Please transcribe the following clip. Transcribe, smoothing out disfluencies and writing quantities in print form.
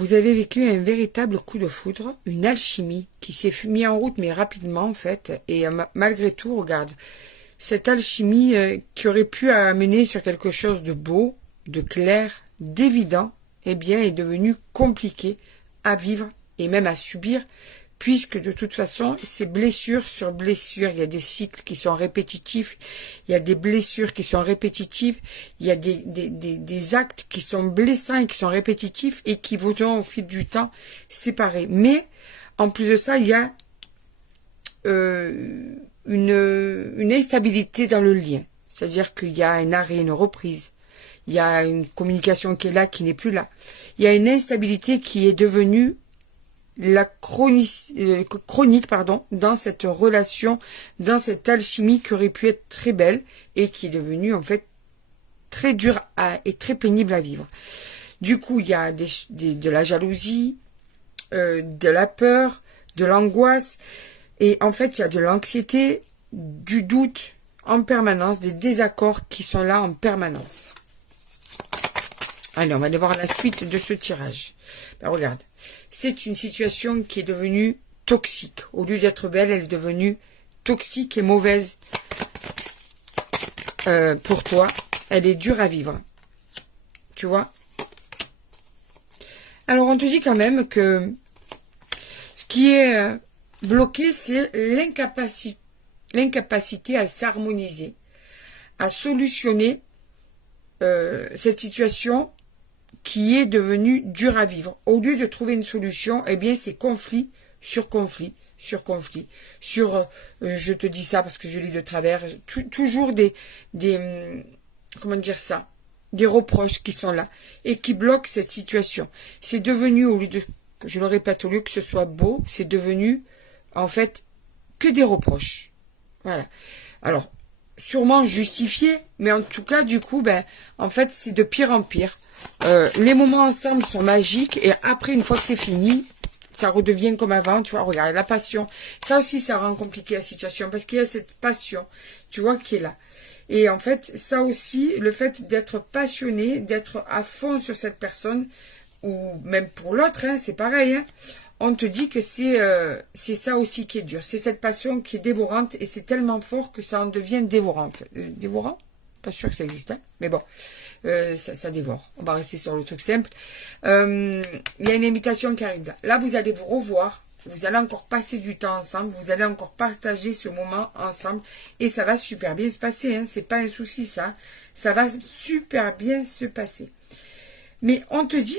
Vous avez vécu un véritable coup de foudre, une alchimie qui s'est mis en route, mais rapidement en fait. Et malgré tout, regarde, cette alchimie qui aurait pu amener sur quelque chose de beau, de clair, d'évident, eh bien, est devenue compliquée à vivre et même à subir, puisque de toute façon, c'est blessure sur blessure. Il y a des cycles qui sont répétitifs, il y a des blessures qui sont répétitives, il y a des actes qui sont blessants et qui sont répétitifs et qui vont au fil du temps séparer. Mais, en plus de ça, il y a une instabilité dans le lien. C'est-à-dire qu'il y a un arrêt, une reprise. Il y a une communication qui est là, qui n'est plus là. Il y a une instabilité qui est devenue la chronique, dans cette relation, dans cette alchimie qui aurait pu être très belle et qui est devenue en fait très dure et très pénible à vivre. Du coup, il y a de la jalousie, de la peur, de l'angoisse et en fait, il y a de l'anxiété, du doute en permanence, des désaccords qui sont là en permanence. Allez, on va aller voir la suite de ce tirage. Ben, regarde, c'est une situation qui est devenue toxique. Au lieu d'être belle, elle est devenue toxique et mauvaise pour toi. Elle est dure à vivre. Tu vois? Alors, on te dit quand même que ce qui est bloqué, c'est l'incapacité à s'harmoniser, à solutionner cette situation qui est devenue dure à vivre. Au lieu de trouver une solution, eh bien, c'est conflit sur conflit, sur conflit, sur, je te dis ça parce que je lis de travers, toujours comment dire ça, des reproches qui sont là et qui bloquent cette situation. C'est devenu, au lieu de, je le répète, au lieu que ce soit beau, c'est devenu, en fait, que des reproches. Voilà. Alors, sûrement justifié, mais en tout cas, du coup, ben, en fait, c'est de pire en pire. Les moments ensemble sont magiques et après, une fois que c'est fini, ça redevient comme avant, tu vois, regarde, la passion. Ça aussi, ça rend compliqué la situation parce qu'il y a cette passion, tu vois, qui est là. Et en fait, ça aussi, le fait d'être passionné, d'être à fond sur cette personne, ou même pour l'autre, hein, c'est pareil, hein, on te dit que c'est ça aussi qui est dur. C'est cette passion qui est dévorante et c'est tellement fort que ça en devient dévorant. En fait. Dévorant? Pas sûr que ça existe, hein, mais bon, ça dévore. On va rester sur le truc simple. Il y a une invitation qui arrive là. Là, vous allez vous revoir. Vous allez encore passer du temps ensemble. Vous allez encore partager ce moment ensemble. Et ça va super bien se passer. Hein. C'est pas un souci, ça. Ça va super bien se passer. Mais on te dit